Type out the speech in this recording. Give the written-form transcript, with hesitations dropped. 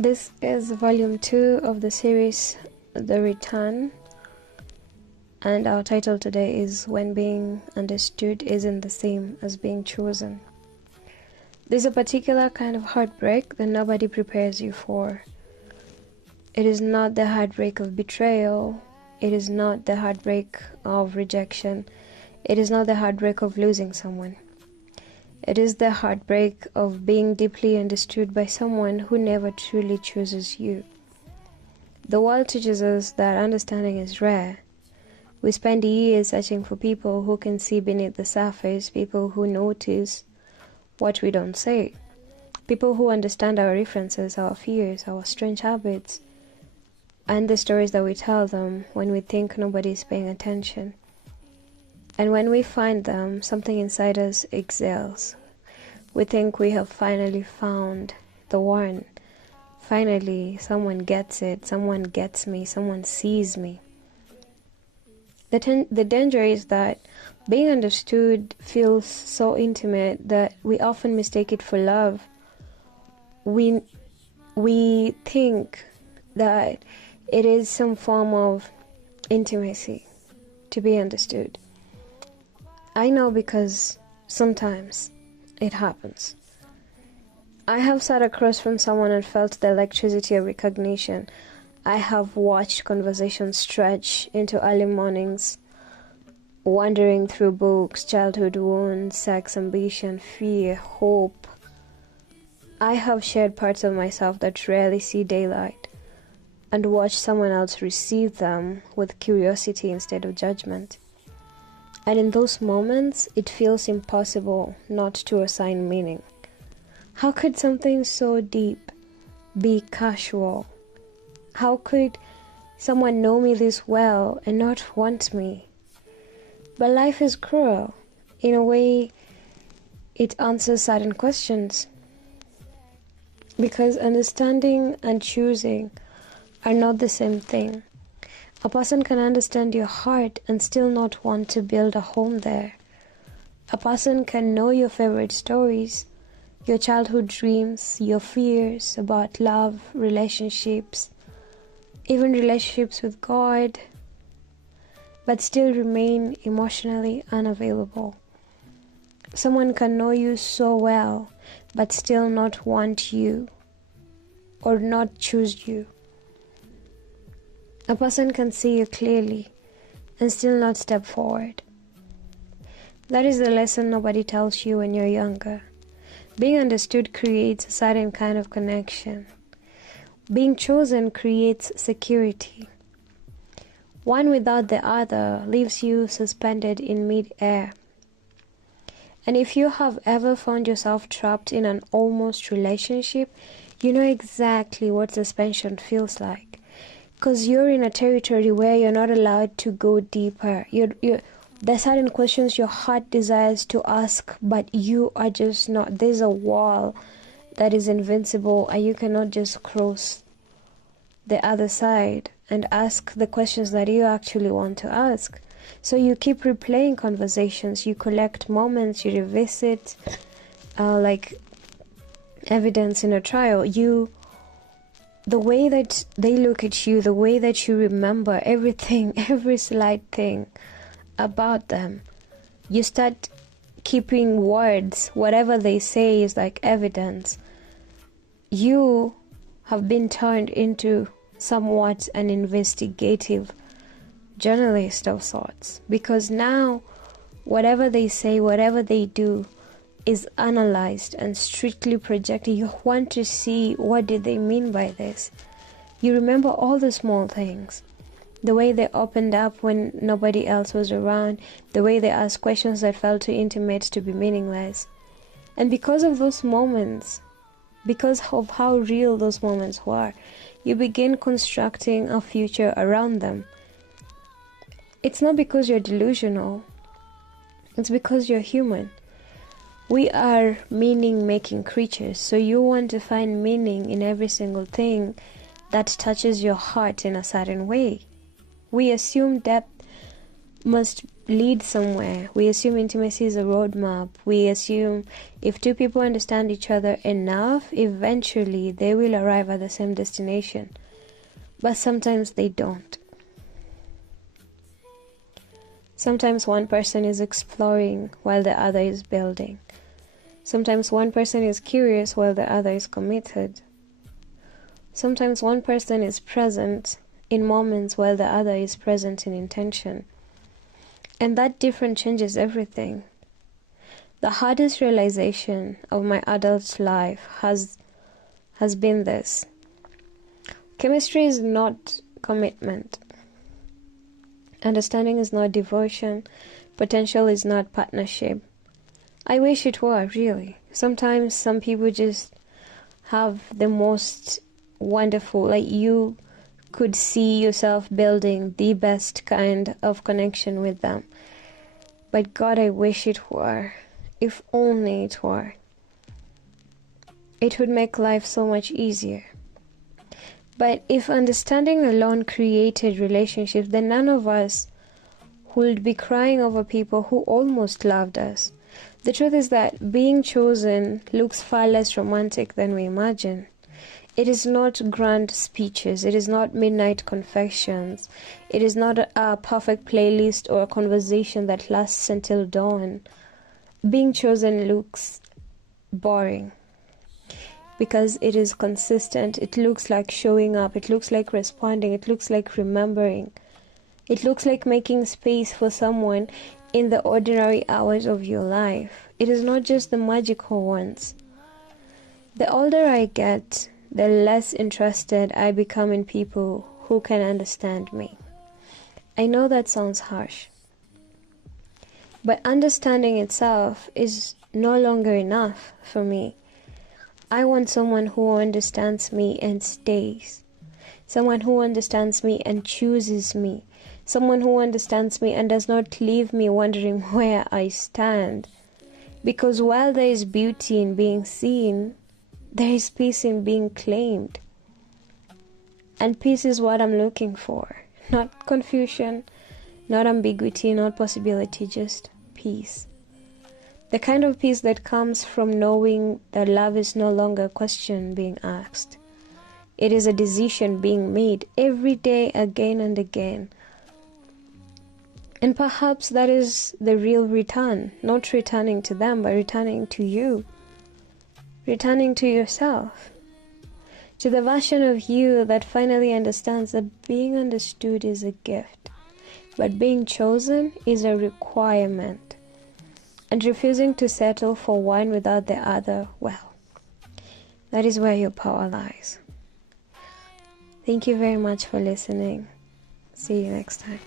This is volume 2 of the series The Return, and our title today is When Being Understood Isn't the Same as Being Chosen. There's a particular kind of heartbreak that nobody prepares you for. It is not the heartbreak of betrayal. It is not the heartbreak of rejection. It is not the heartbreak of losing someone. It is the heartbreak of being deeply understood by someone who never truly chooses you. The world teaches us that understanding is rare. We spend years searching for people who can see beneath the surface, people who notice what we don't say, people who understand our differences, our fears, our strange habits, and the stories that we tell them when we think nobody is paying attention. And when we find them, something inside us exhales. We think we have finally found the one. Finally, someone gets it, someone gets me, someone sees me. The danger is that being understood feels so intimate that we often mistake it for love. We think that it is some form of intimacy to be understood. I know because sometimes it happens. I have sat across from someone and felt the electricity of recognition. I have watched conversations stretch into early mornings, wandering through books, childhood wounds, sex, ambition, fear, hope. I have shared parts of myself that rarely see daylight and watched someone else receive them with curiosity instead of judgment. And in those moments, it feels impossible not to assign meaning. How could something so deep be casual? How could someone know me this well and not want me? But life is cruel. In a way, it answers certain questions. Because understanding and choosing are not the same thing. A person can understand your heart and still not want to build a home there. A person can know your favorite stories, your childhood dreams, your fears about love, relationships, even relationships with God, but still remain emotionally unavailable. Someone can know you so well, but still not want you or not choose you. A person can see you clearly and still not step forward. That is the lesson nobody tells you when you're younger. Being understood creates a certain kind of connection. Being chosen creates security. One without the other leaves you suspended in mid-air. And if you have ever found yourself trapped in an almost relationship, you know exactly what suspension feels like. Because you're in a territory where you're not allowed to go deeper. There's certain questions your heart desires to ask, but you are just not. There's a wall that is invincible, and you cannot just cross the other side and ask the questions that you actually want to ask. So you keep replaying conversations, you collect moments, you revisit, like evidence in a trial. The way that they look at you, the way that you remember everything, every slight thing about them, you start keeping words. Whatever they say is like evidence. You have been turned into somewhat an investigative journalist of sorts, because now whatever they say, whatever they do is analyzed and strictly projected. You want to see what did they mean by this. You remember all the small things, the way they opened up when nobody else was around, the way they asked questions that felt too intimate to be meaningless. And because of those moments, because of how real those moments were, you begin constructing a future around them. It's not because you're delusional, it's because you're human. We are meaning-making creatures, so you want to find meaning in every single thing that touches your heart in a certain way. We assume depth must lead somewhere. We assume intimacy is a roadmap. We assume if two people understand each other enough, eventually they will arrive at the same destination. But sometimes they don't. Sometimes one person is exploring while the other is building. Sometimes one person is curious while the other is committed. Sometimes one person is present in moments while the other is present in intention. And that difference changes everything. The hardest realization of my adult life has been this. Chemistry is not commitment. Understanding is not devotion. Potential is not partnership. I wish it were, really. Sometimes some people just have the most wonderful, like you could see yourself building the best kind of connection with them. But God, I wish it were. If only it were. It would make life so much easier. But if understanding alone created relationships, then none of us would be crying over people who almost loved us. The truth is that being chosen looks far less romantic than we imagine. It is not grand speeches. It is not midnight confessions. It is not a perfect playlist or a conversation that lasts until dawn. Being chosen looks boring because it is consistent. It looks like showing up. It looks like responding. It looks like remembering. It looks like making space for someone in the ordinary hours of your life. It is not just the magical ones. The older I get, the less interested I become in people who can understand me. I know that sounds harsh, but understanding itself is no longer enough for me. I want someone who understands me and stays. Someone who understands me and chooses me. Someone who understands me and does not leave me wondering where I stand. Because while there is beauty in being seen, there is peace in being claimed. And peace is what I'm looking for. Not confusion, not ambiguity, not possibility, just peace. The kind of peace that comes from knowing that love is no longer a question being asked. It is a decision being made every day, again and again. And perhaps that is the real return. Not returning to them, but returning to you. Returning to yourself. To the version of you that finally understands that being understood is a gift, but being chosen is a requirement. And refusing to settle for one without the other, well, that is where your power lies. Thank you very much for listening. See you next time.